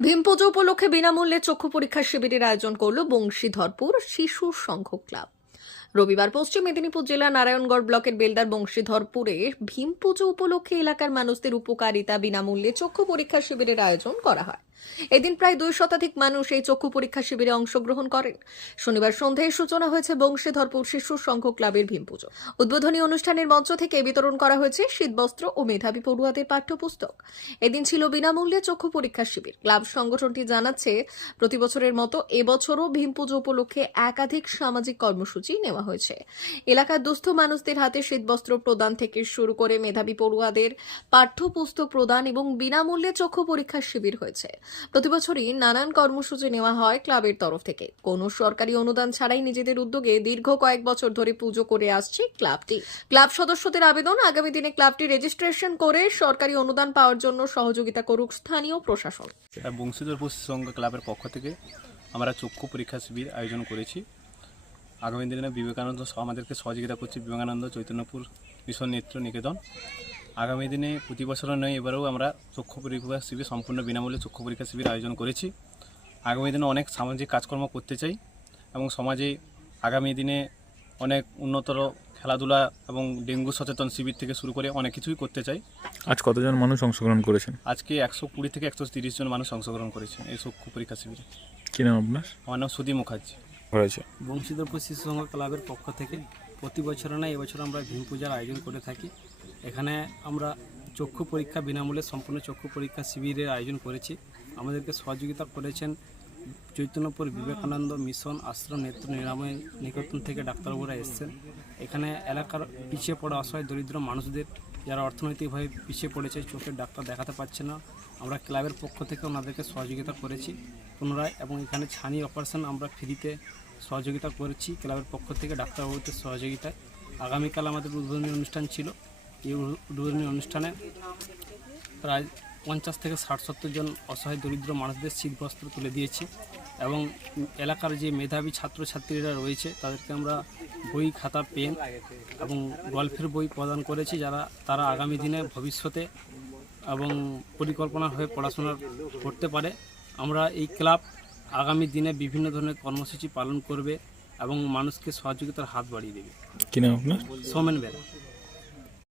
ভীম পুজো উপলক্ষে বিনামূল্যে চক্ষু পরীক্ষার শিবিরের আয়োজন করল বংশীধরপুর শিশু সংঘ ক্লাব। রবিবার পশ্চিম মেদিনীপুর জেলা নারায়ণগড় ব্লকের বেলদার বংশীধরপুরে ভীম পুজো উপলক্ষে এলাকার মানুষদের উপকারিতা বিনামূল্যে চক্ষু পরীক্ষার শিবিরের আয়োজন করা হয়। এদিন প্রায় দুই শতাধিক মানুষ এই চক্ষু পরীক্ষা শিবিরে অংশগ্রহণ করেন। শনিবার সন্ধ্যায় সূচনা হয়েছে বংশীধরপুর শিশু সংঘ ক্লাবের ভীম পুজো। উদ্বোধনী অনুষ্ঠানের মঞ্চ থেকে বিতরণ করা হয়েছে শীতবস্ত্র ও মেধাবী পড়ুয়াদের পাঠ্যপুস্তক। এদিন ছিল বিনামূল্যে চক্ষু পরীক্ষা শিবির। ক্লাব সংগঠনটি জানাচ্ছে, প্রতি বছরের মতো এবছরও ভীম পুজো উপলক্ষে একাধিক সামাজিক কর্মসূচি নেওয়া হয়েছে। এলাকার দুস্থ মানুষদের হাতে শীতবস্ত্র প্রদান থেকে শুরু করে মেধাবী পড়ুয়াদের পাঠ্যপুস্তক প্রদান এবং বিনামূল্যে চক্ষু পরীক্ষার শিবির হয়েছে। প্রতি বছরই নানান কর্মসূচি নেওয়া হয় ক্লাবের তরফ থেকে। কোনো সরকারি অনুদান ছাড়াই নিজেদের উদ্যোগে দীর্ঘ কয়েক বছর ধরে পুজো করে আসছে ক্লাবটি। ক্লাব সদস্যদের আবেদন আগামী দিনে ক্লাবটি রেজিস্ট্রেশন করে সরকারি অনুদান পাওয়ার জন্য সহযোগিতা করুক স্থানীয় প্রশাসন। আর বংশীধরপুর সংঘ ক্লাবের পক্ষ থেকে আমরা চক্ষু পরীক্ষা শিবির আয়োজন করেছি। আগামী দিনে বিবেকানন্দ আমাদেরকে সহযোগিতা করছে বিবেকানন্দ চৈতন্যপুর মিশন নেত্র নিকেতন। আগামী দিনে প্রতি বছর নয় এবারেও আমরা চক্ষু পরীক্ষা শিবির সম্পূর্ণ বিনামূল্যে চক্ষু পরীক্ষা শিবির আয়োজন করেছি। আগামী দিনে অনেক সামাজিক কাজকর্ম করতে চাই এবং সমাজে আগামী দিনে অনেক উন্নতর খেলাধুলা এবং ডেঙ্গু সচেতন শিবির থেকে শুরু করে অনেক কিছুই করতে চাই। আজ কতজন মানুষ অংশগ্রহণ করেছেন? আজকে একশো কুড়ি থেকে একশো তিরিশ জন মানুষ অংশগ্রহণ করেছে এই চক্ষু পরীক্ষা শিবিরে। কি নাম আপনার? আমার নাম সুদী মুখার্জি। হয়েছে। বংশীধরপুর শিশু সংঘ ক্লাবের পক্ষ থেকে প্রতি বছর না এবছর আমরা ভীম পূজার আয়োজন করে থাকি। এখানে আমরা চক্ষু পরীক্ষা বিনামূল্যে সম্পূর্ণ চক্ষু পরীক্ষা শিবিরের আয়োজন করেছি। আমাদেরকে সহযোগিতা করেছেন চৈতন্যপুর বিবেকানন্দ মিশন আশ্রম নেত্র নিরাময় নিকেতন থেকে ডাক্তারবাবুরা এসছেন। এখানে এলাকার পিছিয়ে পড়া অসহায় দরিদ্র মানুষদের যারা অর্থনৈতিকভাবে পিছিয়ে পড়েছে, চোখের ডাক্তার দেখাতে পারছে না। আমরা ক্লাবের পক্ষ থেকে ওনাদেরকে সহযোগিতা করেছি। পুনরায় এবং এখানে ছানি অপারেশন আমরা ফ্রিতে সহযোগিতা করেছি। ক্লাবের পক্ষ থেকে ডাক্তারবাবুদের সহযোগিতায়। আগামীকাল আমাদের উদ্বোধনী অনুষ্ঠান ছিল। এই উদ্বোধনী- অনুষ্ঠানে প্রায় পঞ্চাশ থেকে ষাট সত্তর জন অসহায় দরিদ্র মানুষদের শীতবস্ত্র তুলে দিয়েছি এবং এলাকার যে মেধাবী ছাত্রছাত্রীরা রয়েছে তাদেরকে আমরা বই খাতা পেন এবং গল্পের বই প্রদান করেছি যারা তারা আগামী দিনে ভবিষ্যতে এবং পরিকল্পনা হয়ে পড়াশোনা করতে পারে। আমরা এই ক্লাব আগামী দিনে বিভিন্ন ধরনের কর্মসূচি পালন করবে এবং মানুষকে সহযোগিতার হাত বাড়িয়ে দেবে। আপনার? Somen Bera.